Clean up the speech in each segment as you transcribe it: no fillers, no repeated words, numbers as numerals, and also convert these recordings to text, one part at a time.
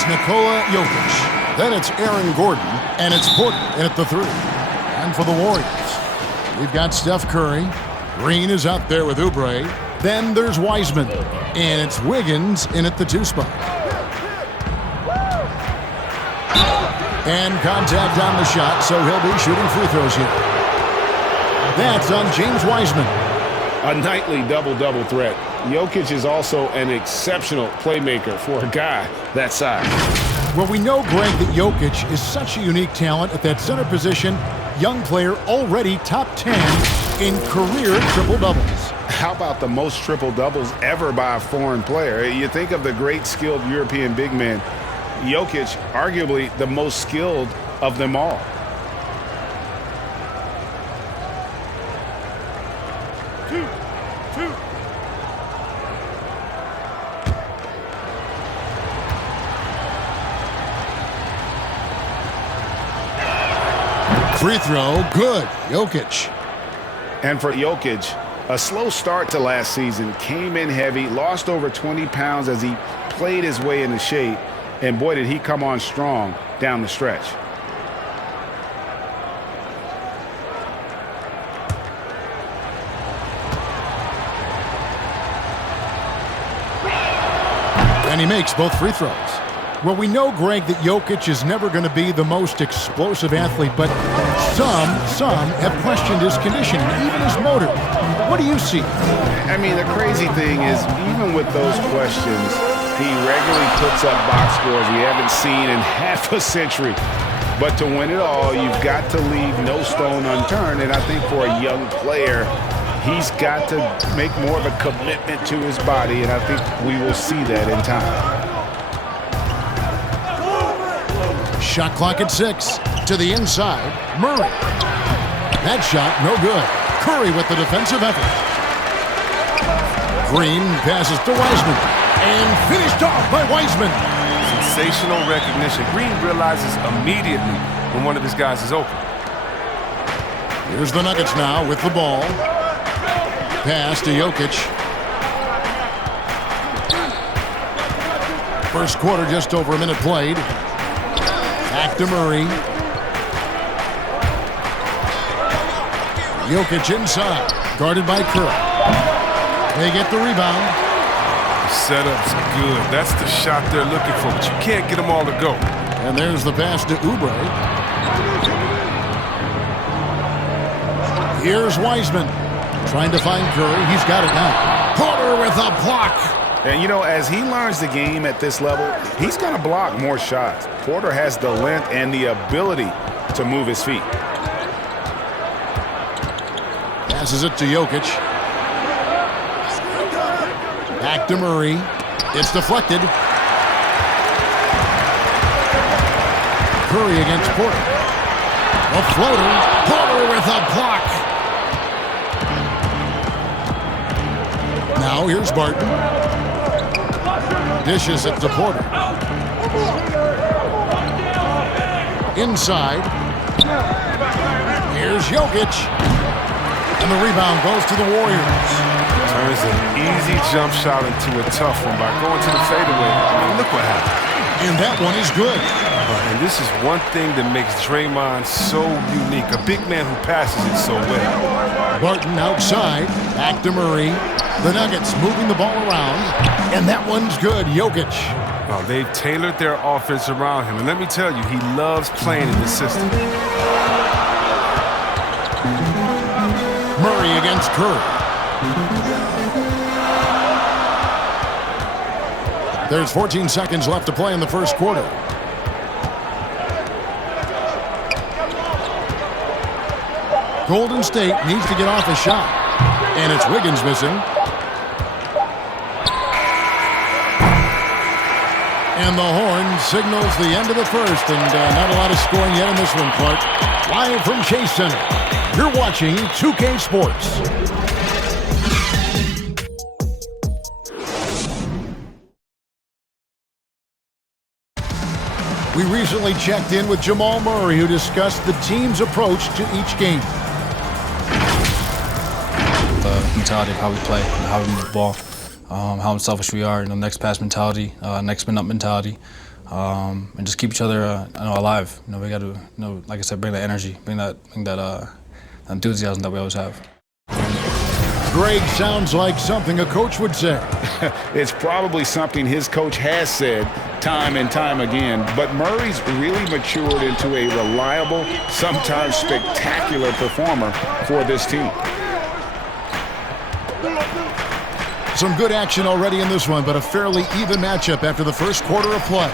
It's Nikola Jokic. Then it's Aaron Gordon. And it's Porter in at the 3. And for the Warriors, we've got Steph Curry. Green is out there with Oubre. Then there's Wiseman. And it's Wiggins in at the 2 spot. And contact on the shot, so he'll be shooting free throws here. That's on James Wiseman. A nightly double-double threat. Jokic is also an exceptional playmaker for a guy that size. Well, we know, Greg, that Jokic is such a unique talent at that center position. Young player, already top 10 in career triple-doubles. How about the most triple-doubles ever by a foreign player? You think of the great skilled European big men. Jokic, arguably the most skilled of them all. Free throw, good. Jokic. And for Jokic, a slow start to last season, came in heavy, lost over 20 pounds as he played his way into shape, and boy, did he come on strong down the stretch. And he makes both free throws. Well, we know, Greg, that Jokic is never going to be the most explosive athlete, but some have questioned his condition, even his motor. What do you see? I mean, the crazy thing is, even with those questions, he regularly puts up box scores we haven't seen in half a century. But to win it all, you've got to leave no stone unturned, and I think for a young player, he's got to make more of a commitment to his body, and I think we will see that in time. Shot clock at 6. To the inside, Murray. That shot, no good. Curry with the defensive effort. Green passes to Wiseman. And finished off by Wiseman. Sensational recognition. Green realizes immediately when one of his guys is open. Here's the Nuggets now with the ball. Pass to Jokic. First quarter, just over a minute played. Back to Murray. Jokic inside, guarded by Curry. They get the rebound. The setup's good. That's the shot they're looking for, but you can't get them all to go. And there's the pass to Oubre. Here's Wiseman. Trying to find Curry. He's got it now. Porter with a block. And, you know, as he learns the game at this level, he's going to block more shots. Porter has the length and the ability to move his feet. Passes it to Jokic. Back to Murray. It's deflected. Curry against Porter. A floater. Porter with a block. Now here's Barton. Dishes it to Porter. Inside. Here's Jokic. And the rebound goes to the Warriors. Turns an easy jump shot into a tough one by going to the fadeaway. I mean, look what happened. And that one is good. And this is one thing that makes Draymond so unique. A big man who passes it so well. Barton outside. Back to Murray. The Nuggets moving the ball around. And that one's good. Jokic. Well, they've tailored their offense around him. And let me tell you, he loves playing in this system. Murray against Curry. There's 14 seconds left to play in the first quarter. Golden State needs to get off a shot. And it's Wiggins missing. And the horn signals the end of the first. And not a lot of scoring yet in this one, Clark. Live from Chase Center, you're watching 2K Sports. We recently checked in with Jamal Murray, who discussed the team's approach to each game. The mentality of how we play, and how we move the ball, how unselfish we are, next pass mentality, next man up mentality, and just keep each other alive. We got to, like I said, bring that energy, bring that enthusiasm that we always have. Greg sounds like something a coach would say. It's probably something his coach has said time and time again, but Murray's really matured into a reliable, sometimes spectacular performer for this team. Some good action already in this one, but a fairly even matchup after the first quarter of play.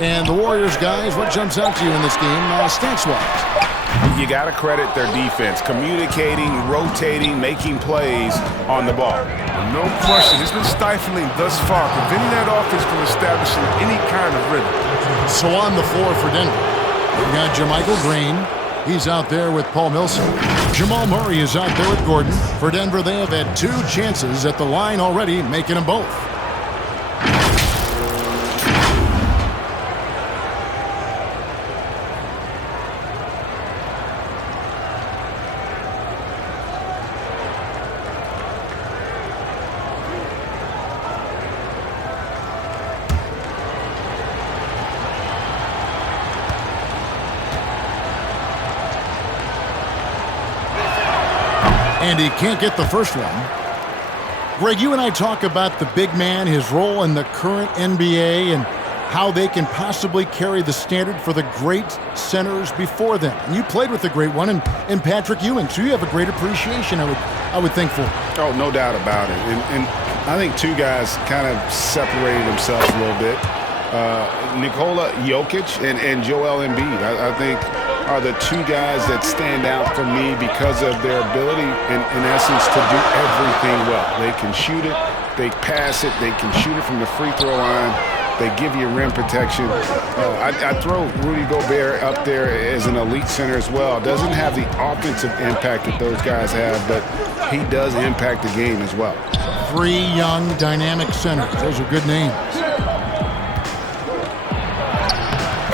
And the Warriors, guys, what jumps out to you in this game, stats-wise? You got to credit their defense, communicating, rotating, making plays on the ball. No question, it's been stifling thus far, preventing that offense from establishing any kind of rhythm. So on the floor for Denver, we got Jermichael Green. He's out there with Paul Millsap. Jamal Murray is out there with Gordon. For Denver, they have had 2 chances at the line already, making them both. And he can't get the first one. Greg, you and I talk about the big man, his role in the current NBA, and how they can possibly carry the standard for the great centers before them. And you played with the great one in Patrick Ewing, so you have a great appreciation, I would think, for. Oh, no doubt about it. And I think 2 guys kind of separated themselves a little bit. Nikola Jokic and Joel Embiid, I think, are the 2 guys that stand out for me because of their ability, in essence, to do everything well. They can shoot it, they pass it, they can shoot it from the free throw line, they give you rim protection. I throw Rudy Gobert up there as an elite center as well. Doesn't have the offensive impact that those guys have, but he does impact the game as well. 3 young, dynamic centers. Those are good names.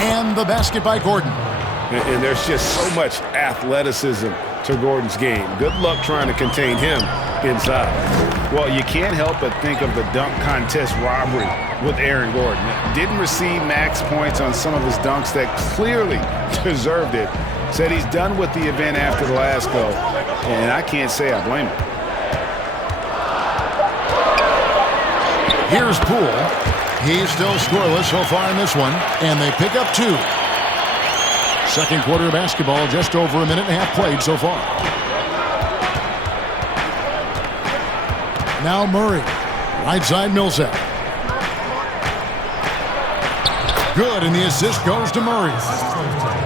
And the basket by Gordon. And there's just so much athleticism to Gordon's game. Good luck trying to contain him inside. Well, you can't help but think of the dunk contest robbery with Aaron Gordon. Didn't receive max points on some of his dunks that clearly deserved it. Said he's done with the event after the last go, and I can't say I blame him. Here's Poole. He's still scoreless so far in this one, and they pick up 2. Second quarter of basketball, just over a minute and a half played so far. Now Murray, right side Millsap. Good, and the assist goes to Murray.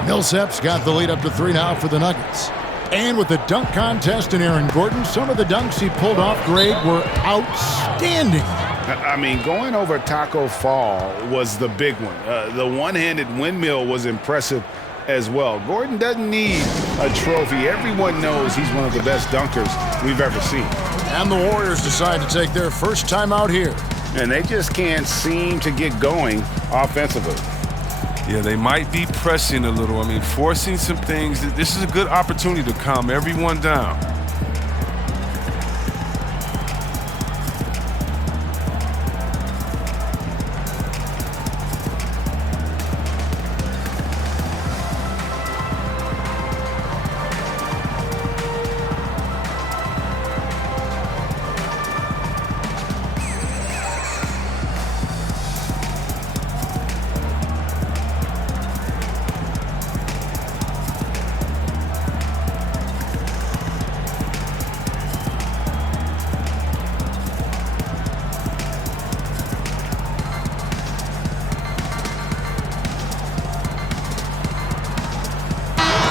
Millsap's got the lead up to 3 now for the Nuggets. And with the dunk contest and Aaron Gordon, some of the dunks he pulled off, Greg, were outstanding. I mean, going over Taco Fall was the big one. The one-handed windmill was impressive as well. Gordon doesn't need a trophy. Everyone knows he's one of the best dunkers we've ever seen. And the Warriors decide to take their first time out here. And they just can't seem to get going offensively. Yeah, they might be pressing a little. I mean, forcing some things. This is a good opportunity to calm everyone down.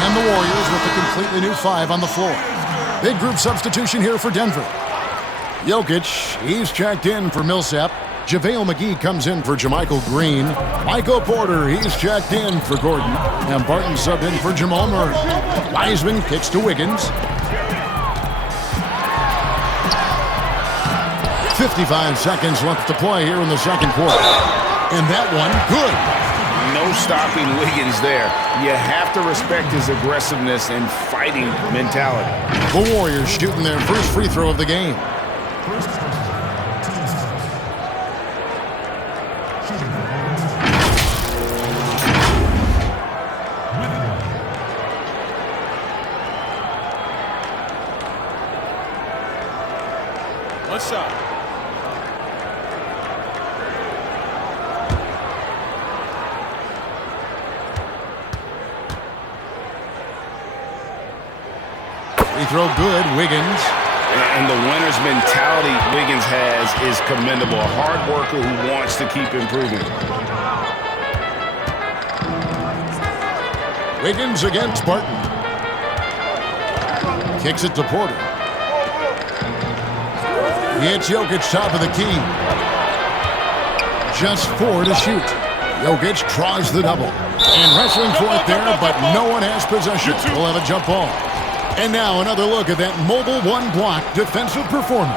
And the Warriors with a completely new 5 on the floor. Big group substitution here for Denver. Jokic, he's checked in for Millsap. JaVale McGee comes in for Jermichael Green. Michael Porter, he's checked in for Gordon. And Barton subbed in for Jamal Murray. Wiseman kicks to Wiggins. 55 seconds left to play here in the second quarter. And that one, good. No stopping Wiggins there. You have to respect his aggressiveness and fighting mentality. The Warriors shooting their first free throw of the game. Free throw good, Wiggins. And the winner's mentality Wiggins has is commendable. A hard worker who wants to keep improving. Wiggins against Barton. Kicks it to Porter. He hits Jokic top of the key. Just 4 to shoot. Jokic tries the double. And wrestling for it there, but no one has possession. We'll have a jump ball. And now another look at that mobile one-block defensive performance.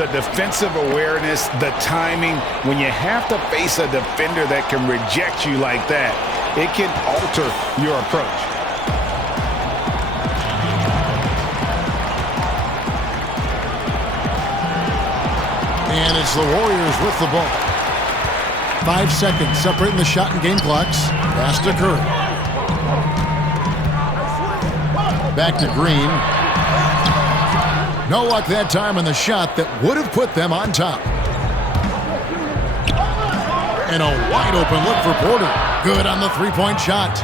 The defensive awareness, the timing. When you have to face a defender that can reject you like that, it can alter your approach. And it's the Warriors with the ball. 5 seconds separating the shot and game clocks. Pass to Curry. Back to Green. No luck that time on the shot that would have put them on top. And a wide open look for Porter. Good on the three-point shot.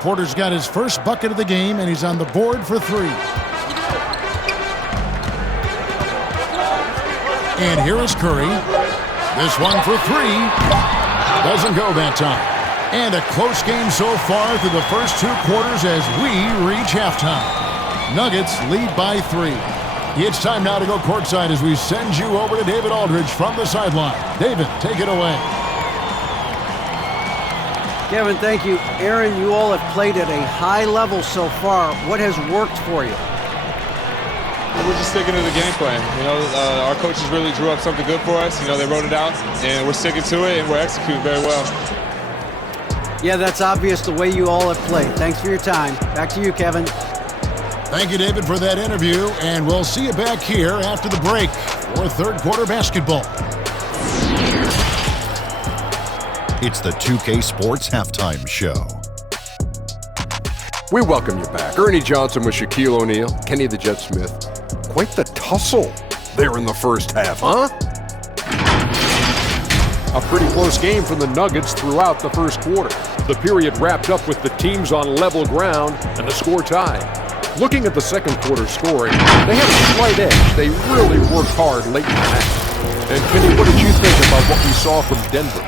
Porter's got his first bucket of the game, and he's on the board for 3. And here is Curry. This one for 3. Doesn't go that time. And a close game so far through the first 2 quarters as we reach halftime. Nuggets lead by 3. It's time now to go courtside as we send you over to David Aldridge from the sideline. David, take it away. Kevin, thank you. Aaron, you all have played at a high level so far. What has worked for you? We're just sticking to the game plan. Our coaches really drew up something good for us. They wrote it out, and we're sticking to it, and we're executing very well. Yeah, that's obvious the way you all have played. Thanks for your time. Back to you, Kevin. Thank you, David, for that interview, and we'll see you back here after the break for third quarter basketball. It's the 2K Sports Halftime Show. We welcome you back. Ernie Johnson with Shaquille O'Neal, Kenny the Jet Smith. Quite the tussle there in the first half, huh? A pretty close game for the Nuggets throughout the first quarter. The period wrapped up with the teams on level ground and the score tied. Looking at the second quarter scoring, they had a slight edge. They really worked hard late in the match. And Kenny, what did you think about what we saw from Denver?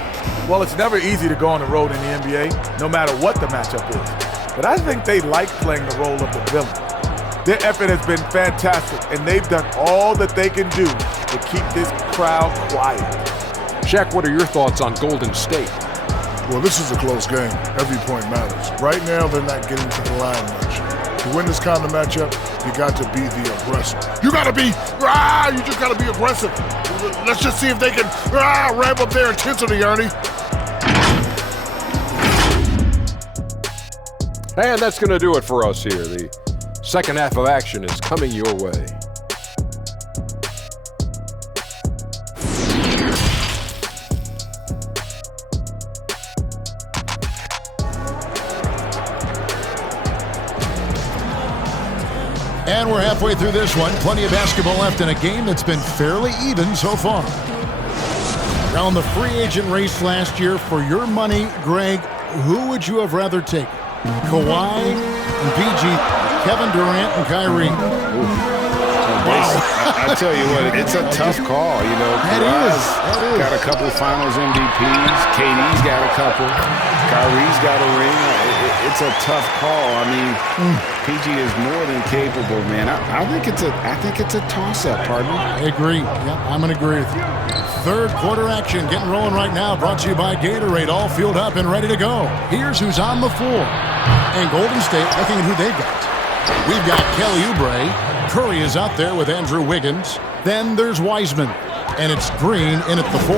Well, it's never easy to go on the road in the NBA, no matter what the matchup is. But I think they like playing the role of the villain. Their effort has been fantastic, and they've done all that they can do to keep this crowd quiet. Shaq, what are your thoughts on Golden State? Well, this is a close game. Every point matters. Right now, they're not getting to the line much. To win this kind of matchup, you got to be the aggressor. You got to be, you just got to be aggressive. Let's just see if they can ramp up their intensity, Ernie. And that's going to do it for us here. The second half of action is coming your way. And we're halfway through this one. Plenty of basketball left in a game that's been fairly even so far. Around the free agent race last year, for your money, Greg, who would you have rather taken? Kawhi and PG, Kevin Durant and Kyrie. I tell you what, it's a tough call. That is. Got a couple Finals MVPs. KD's got a couple. Kyrie's got a ring. It's a tough call. I mean, PG is more than capable, man. I think it's a toss-up, partner. I agree. Yep, I'm going to agree with you. Third quarter action getting rolling right now. Brought to you by Gatorade. All fueled up and ready to go. Here's who's on the floor. And Golden State looking at who they've got. We've got Kelly Oubre. Curry is out there with Andrew Wiggins. Then there's Wiseman. And it's Green in at the 4.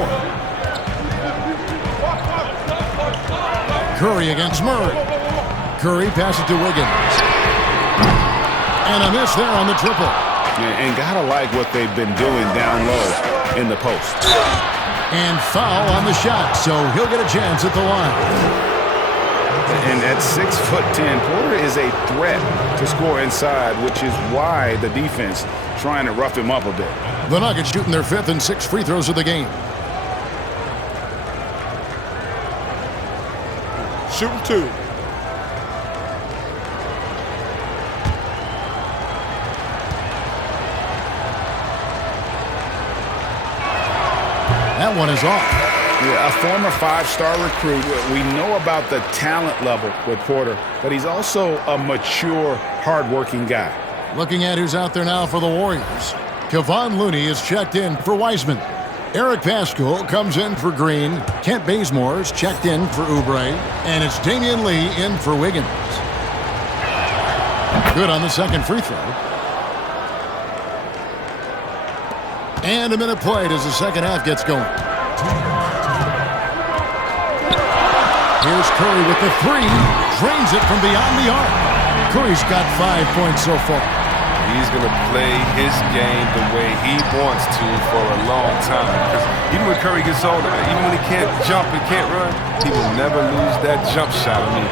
Curry against Murray. Curry passes to Wiggins. And a miss there on the triple. And gotta like what they've been doing down low in the post. And foul on the shot, so he'll get a chance at the line. And at 6'10", Porter is a threat to score inside, which is why the defense trying to rough him up a bit. The Nuggets shooting their 5th and 6th free throws of the game. Shooting 2. one is off. Yeah, a former five-star recruit. We know about the talent level with Porter, but he's also a mature, hard-working guy. Looking at who's out there now for the Warriors. Kevon Looney is checked in for Wiseman. Eric Paschal comes in for Green. Kent Bazemore's checked in for Oubre. And it's Damian Lee in for Wiggins. Good on the second free throw. And a minute played as the second half gets going. Here's Curry with the three. Drains it from beyond the arc. Curry's got 5 points so far. He's going to play his game the way he wants to for a long time. Because even when Curry gets older, even when he can't jump and can't run, he will never lose that jump shot. I mean,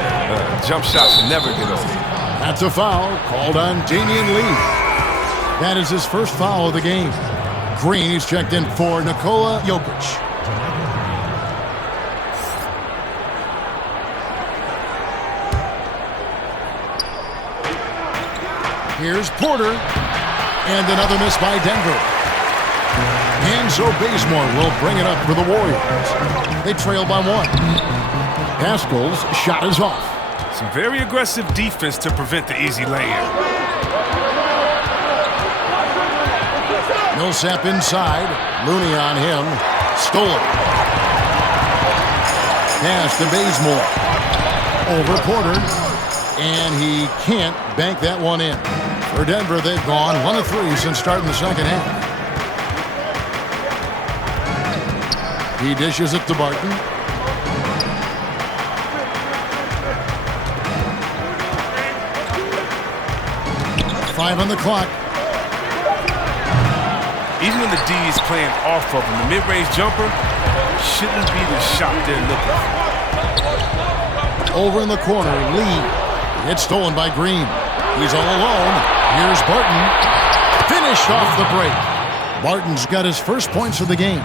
jump shots will never get old. That's a foul called on Damian Lee. That is his first foul of the game. Green is checked in for Nikola Jokic. Here's Porter. And another miss by Denver. And so Bazemore will bring it up for the Warriors. They trail by one. Paschal's shot is off. Some very aggressive defense to prevent the easy lay-in. Millsap inside. Looney on him. Stolen. Pass to Bazemore. Over Porter. And he can't bank that one in. For Denver, they've gone 1 of 3 since starting the second half. He dishes it to Barton. Five on the clock. Even when the D is playing off of him, the mid-range jumper shouldn't be the shot they're looking for. Over in the corner, Lee. It's stolen by Green. He's all alone. Here's Barton. Finished off the break. Barton's got his first points of the game.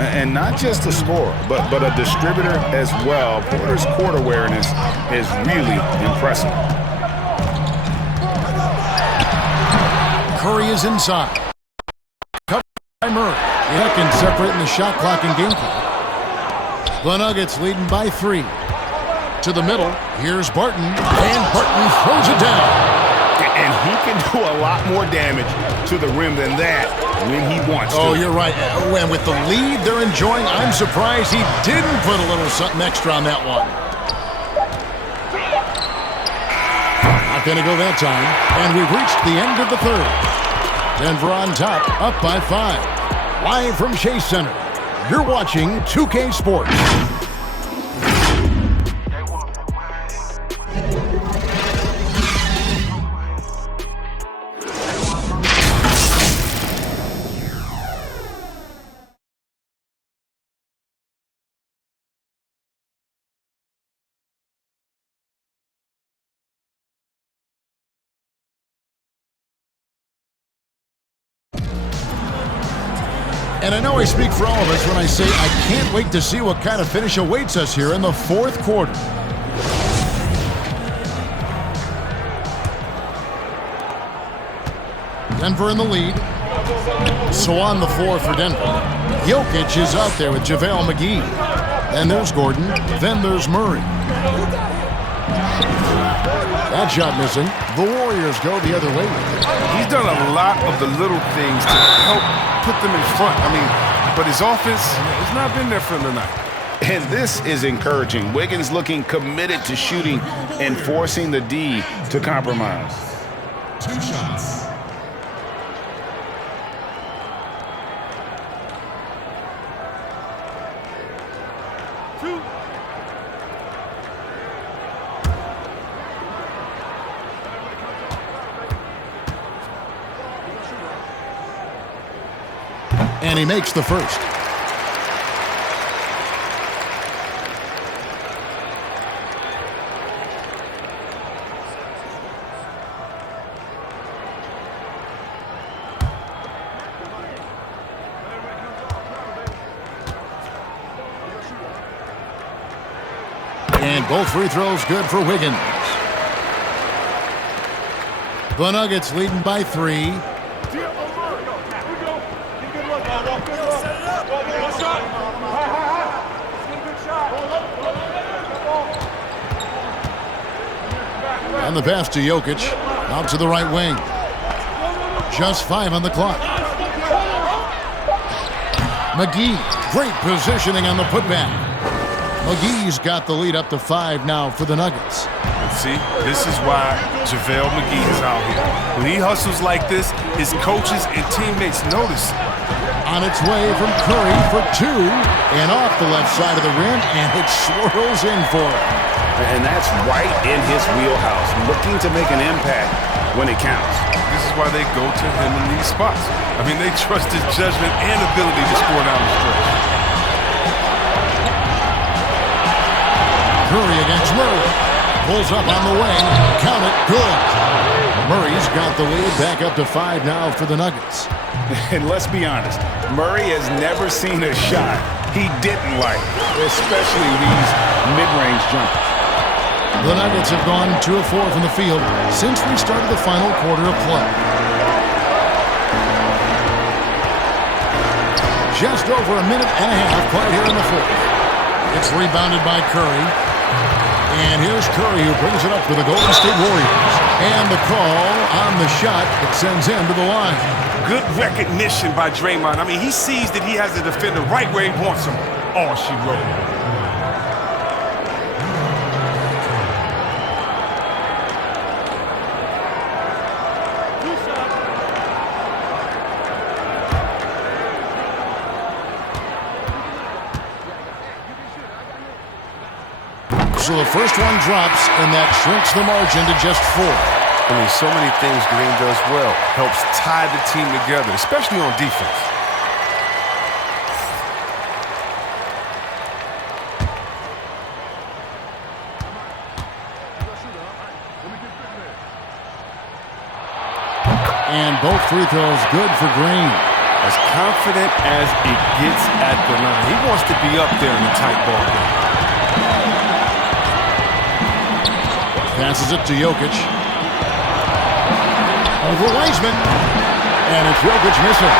And not just a scorer, but a distributor as well. Porter's court awareness is really impressive. Curry is inside. Covered by Murray. Seconds separating the shot clock and game clock. The Nuggets leading by 3. To the middle. Here's Barton. And Barton throws it down. And he can do a lot more damage to the rim than that when he wants to. Oh, you're right. And with the lead they're enjoying, I'm surprised he didn't put a little something extra on that one. Not going to go that time. And we've reached the end of the third. Denver on top, up by 5. Live from Chase Center, you're watching 2K Sports. And I know I speak for all of us when I say I can't wait to see what kind of finish awaits us here in the fourth quarter. Denver in the lead. So on the floor for Denver. Jokic is out there with JaVale McGee. Then there's Gordon. Then there's Murray. That shot missing. The Warriors go the other way. He's done a lot of the little things to help put them in front. I mean, but his offense has not been there for him tonight. And this is encouraging. Wiggins looking committed to shooting and forcing the D to compromise. 2 shots. And he makes the first. And both free throws good for Wiggins. The Nuggets leading by 3. And the pass to Jokic. Out to the right wing. Just 5 on the clock. McGee. Great positioning on the putback. McGee's got the lead up to 5 now for the Nuggets. And see, this is why JaVale McGee is out here. When he hustles like this, his coaches and teammates notice. On its way from Curry for 2. And off the left side of the rim, and it swirls in for him. And that's right in his wheelhouse, looking to make an impact when it counts. This is why they go to him in these spots. I mean, they trust his judgment and ability to score down the stretch. Curry against Murray. Pulls up on the wing. Count it. Good. Murray's got the lead back up to 5 now for the Nuggets. And let's be honest, Murray has never seen a shot he didn't like, especially these mid-range jumpers. The Nuggets have gone 2 of 4 from the field since we started the final quarter of play. Just over a minute and a half play here in the fourth. It's rebounded by Curry. And here's Curry who brings it up for the Golden State Warriors. And the call on the shot that sends him to the line. Good recognition by Draymond. I mean, he sees that he has the defender right where he wants him. All she wrote. So the first one drops, and that shrinks the margin to just 4. I mean, so many things Green does well. Helps tie the team together, especially on defense. And both free throws good for Green. As confident as it gets at the line. He wants to be up there in the tight ball game. Passes it to Jokic. Over Wiseman. And it's Jokic missing.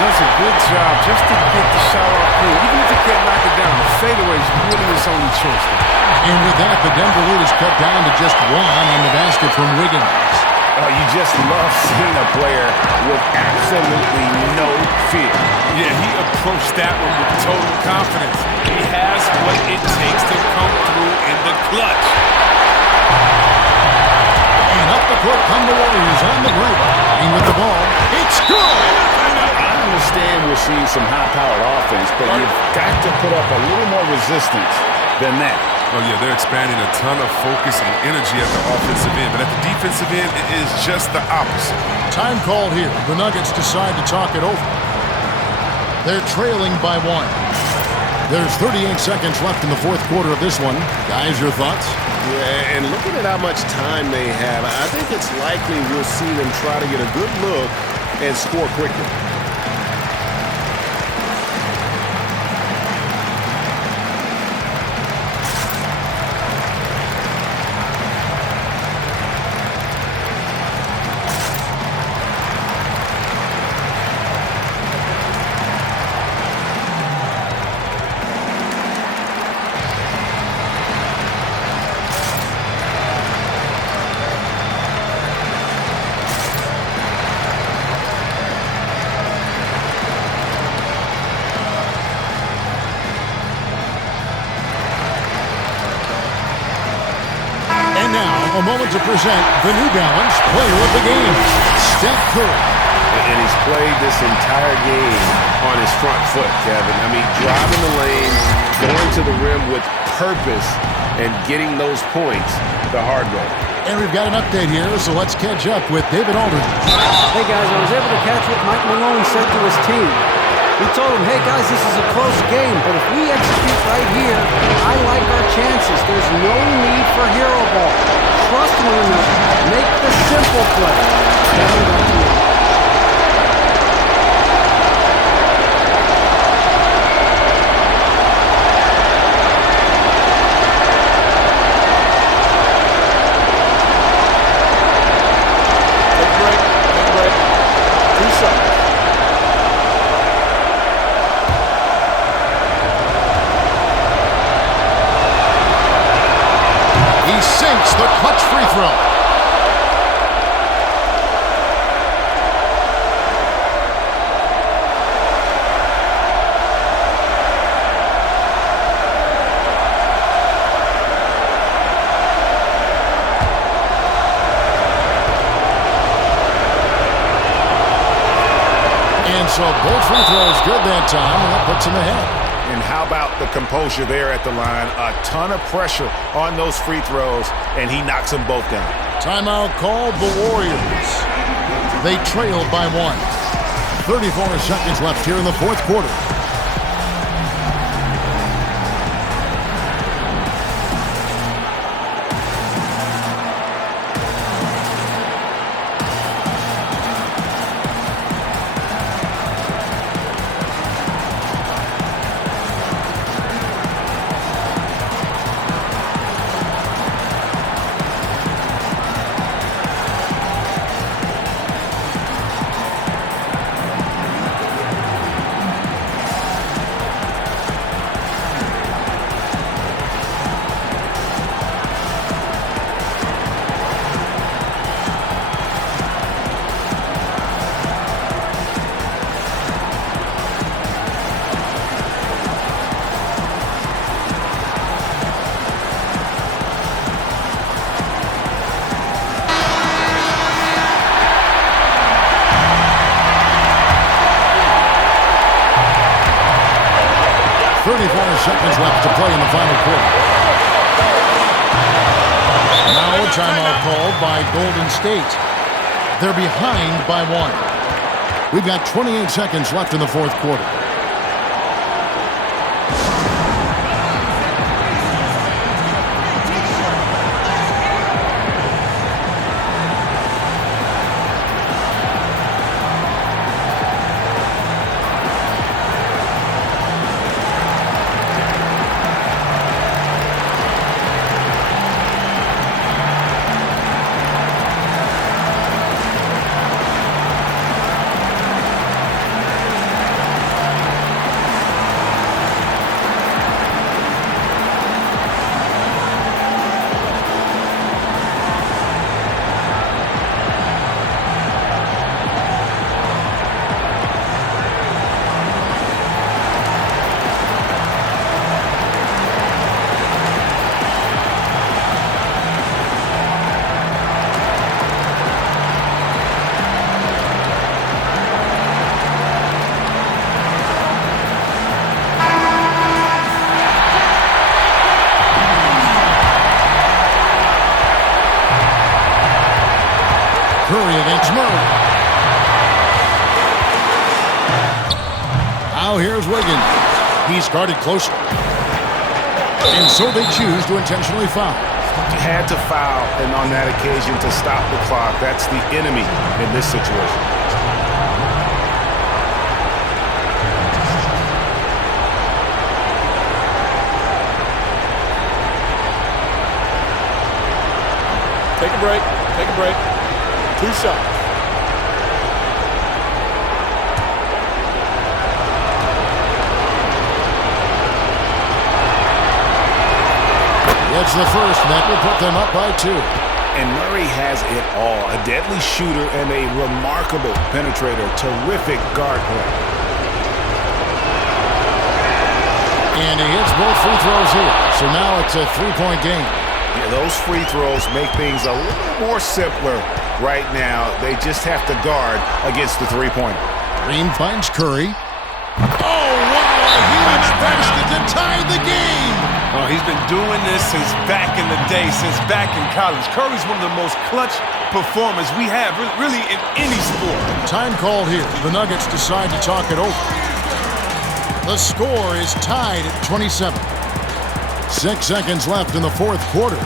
Does a good job just to get the shot off clean. Even if he can't knock it down, the fadeaway is really his only choice. And with that, the Denver lead is cut down to just 1 on the basket from Wiggins. Oh, you just love seeing a player with absolutely no fear. Yeah, he approached that one with total confidence. He has what it takes to come through in the clutch. And up the court come the Warriors on the break. And with the ball, it's good! I understand we're seeing some high-powered offense, but you've got to put up a little more resistance than that. Oh, yeah, they're expanding a ton of focus and energy at the offensive end. But at the defensive end, it is just the opposite. Time called here. The Nuggets decide to talk it over. They're trailing by 1. There's 38 seconds left in the fourth quarter of this one. Guys, your thoughts? Yeah, and looking at how much time they have, I think it's likely we'll see them try to get a good look and score quickly. A moment to present the New Balance Player of the Game, Steph Curry. And he's played this entire game on his front foot, Kevin. I mean, driving the lane, going to the rim with purpose, and getting those points the hard way. And we've got an update here, so let's catch up with David Aldridge. Hey, guys, I was able to catch what Mike Malone said to his team. He told them, hey, guys, this is a close game, but if we execute right here, I like our chances. There's no need for hero ball. Trust one another. Make the simple play. Kevin, back to you. He sinks the clutch free throw. so both free throws good that time, and that puts him ahead. And how about the composure there at the line? A ton of pressure on those free throws, and he knocks them both down. Timeout called the Warriors. They trailed by 1. 34 seconds left here in the fourth quarter. Seconds left to play in the final quarter. Now a timeout called by Golden State. They're behind by 1. We've got 28 seconds left in the fourth quarter. Curry against Murray. Now here's Wiggins. He's guarded closer. And so they choose to intentionally foul. Had to foul, and on that occasion to stop the clock. That's the enemy in this situation. Take a break. Take a break. 2 shots. It's the first, and that will put them up by 2. And Murray has it all. A deadly shooter and a remarkable penetrator. Terrific guard play. And he hits both free throws here. So now it's a 3-point game. Yeah, those free throws make things a little more simpler right now. They just have to guard against the three-pointer. Green finds Curry. Oh, wow! A huge basket to tie the game! Oh, he's been doing this since back in the day, since back in college. Curry's one of the most clutch performers we have, really, in any sport. Time called here. The Nuggets decide to talk it over. The score is tied at 27. 6 seconds left in the fourth quarter.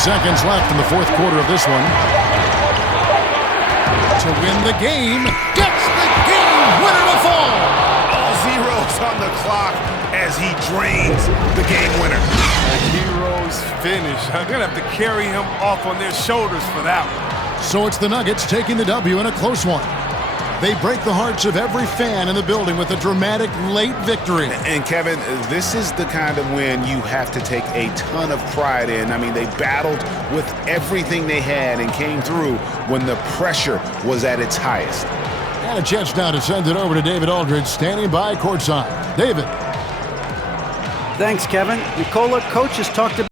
seconds left in the fourth quarter of this one. To win the game, gets the game winner to fall. All zeros on the clock as he drains the game winner. A hero's finish. They're going to have to carry him off on their shoulders for that one. So it's the Nuggets taking the W in a close one. They break the hearts of every fan in the building with a dramatic late victory. And Kevin, this is the kind of win you have to take a ton of pride in. I mean, they battled with everything they had and came through when the pressure was at its highest. And a chance now to send it over to David Aldridge, standing by courtside. David. Thanks, Kevin. Nicola, coach has talked about